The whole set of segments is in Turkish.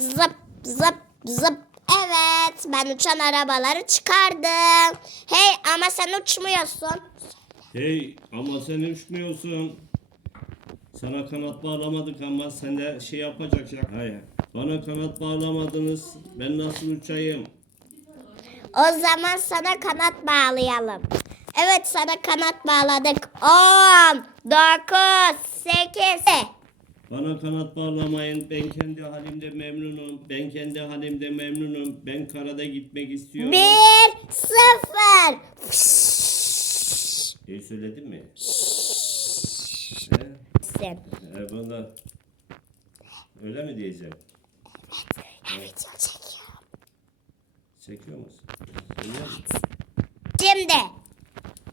Zıp zıp zıp. Evet ben uçan arabaları çıkardım. Hey ama sen uçmuyorsun. Hey ama sen uçmuyorsun. Sana kanat bağlamadık ama sen de şey yapacak ya. Hayır. Bana kanat bağlamadınız. Ben nasıl uçayım? O zaman sana kanat bağlayalım. Evet sana kanat bağladık. 10, 9, 8. Bana kanat bağlamayın. Ben kendi halimde memnunum. Ben kendi halimde memnunum. Ben karada gitmek istiyorum. 1, 0. Şey söyledin mi? He? Sen. E, bana öyle mi diyeceğim? Video çekiyorum. Çekiyor musun? Söyle. Şimdi.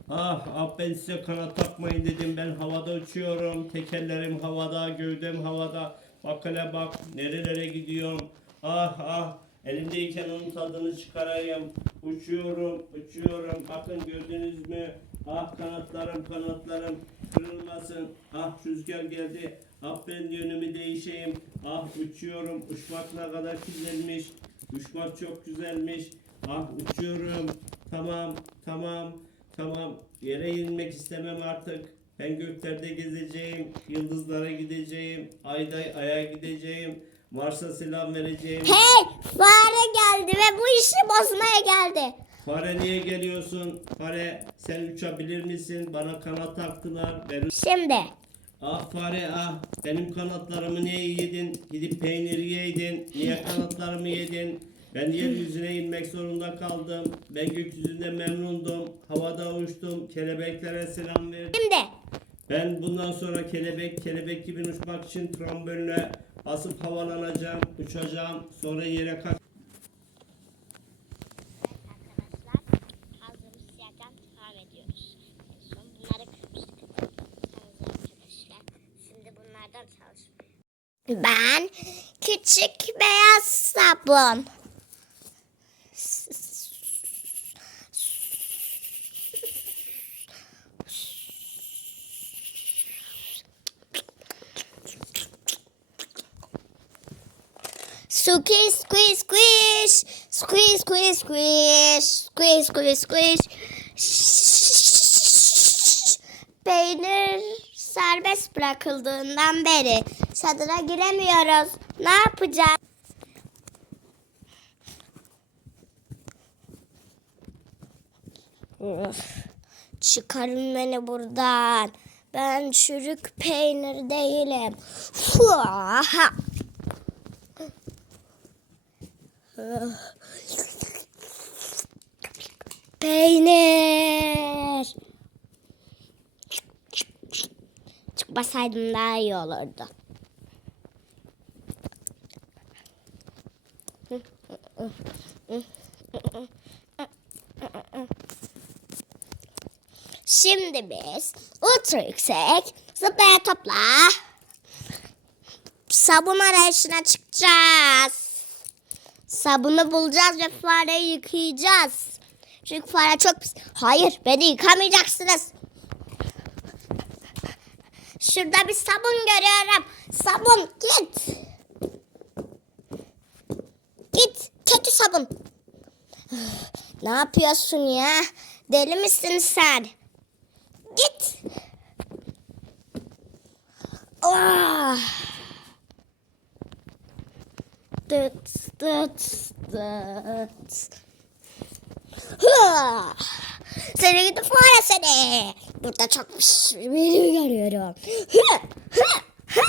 Ah, ah ben size kanat takmayın dedim. Ben havada uçuyorum. Tekerlerim havada, gövdem havada. Bak hele bak nerelere gidiyorum. Ah ah elimdeyken onun tadını çıkarayım. Uçuyorum, uçuyorum. Bakın gördünüz mü? Ah kanatlarım, kanatlarım kırılmasın. Ah rüzgar geldi. Ah ben yönümü değişeyim. Ah uçuyorum. Uçmak ne kadar güzelmiş. Uçmak çok güzelmiş. Ah uçuyorum. Tamam, tamam. Tamam, yere inmek istemem artık. Ben göklerde gezeceğim, yıldızlara gideceğim, ayda aya gideceğim, Mars'a selam vereceğim. Hey fare geldi ve bu işi bozmaya geldi. Fare niye geliyorsun? Fare sen uçabilir misin? Bana kanat taktılar. Ben... Şimdi. Ah fare ah benim kanatlarımı niye yedin? Gidip peynir yedin. Niye kanatlarımı yedin? Ben yeryüzüne inmek zorunda kaldım. Ben gökyüzünde memnundum. Havada uçtum. Kelebeklere selam verdim. Şimdi. Ben bundan sonra kelebek kelebek gibi uçmak için tramboline basıp havalanacağım, uçacağım, sonra yere çalışmaya. Ben küçük beyaz sabun. Squeeze, squeeze, squeeze. Squeeze, squeeze, squeeze. Squeeze, squeeze, squeeze. Peynir serbest bırakıldığından beri çadıra giremiyoruz. Ne yapacağız? Çıkarın beni buradan. Ben çürük peynir değilim. Fuaha. Peynir. Çıkmasaydım daha iyi olurdu. Şimdi biz ultra yüksek zıplaya topla sabun arayışına çıkacağız. Sabunu bulacağız ve fareyi yıkayacağız. Çünkü fare çok pis. Hayır beni yıkamayacaksınız. Şurada bir sabun görüyorum. Sabun git. Git kötü sabun. Ne yapıyorsun ya? Deli misin sen? Git. Ah. Dıt dıt dıt. Hıa! Seni gidi fare seni. Burada çok biri görüyorum. Hı, hı, hı.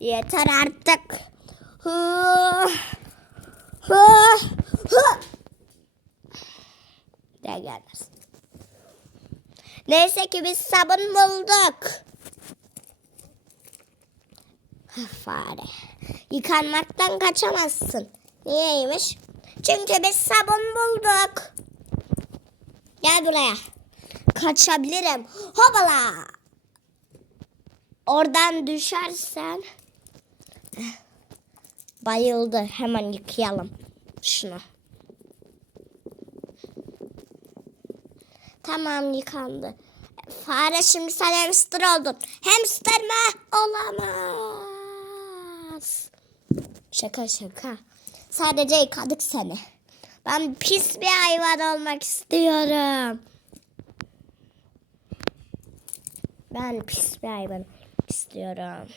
Yeter artık. Hı, hı, hı. De gelmez. Neyse ki biz sabun bulduk. Fare. Yıkanmaktan kaçamazsın. Niyeymiş? Çünkü biz sabun bulduk. Gel buraya. Kaçabilirim. Hopala. Oradan düşersen. Bayıldı. Hemen yıkayalım şunu. Tamam yıkandı. Fare şimdi sen hamster oldun. Hamster mı? Olamaz. Şaka şaka. Sadece yıkadık seni. Ben pis bir hayvan olmak istiyorum. Ben pis bir hayvan olmak istiyorum.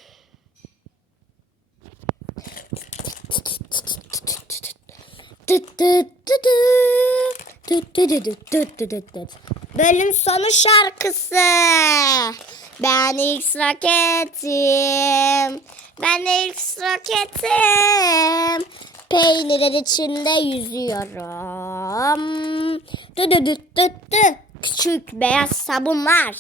Bölüm sonu şarkısı. Ben X roketim. Ben X roketim. Peynirin içinde yüzüyorum. Dı dı dı dı dı. Küçük beyaz sabunlar.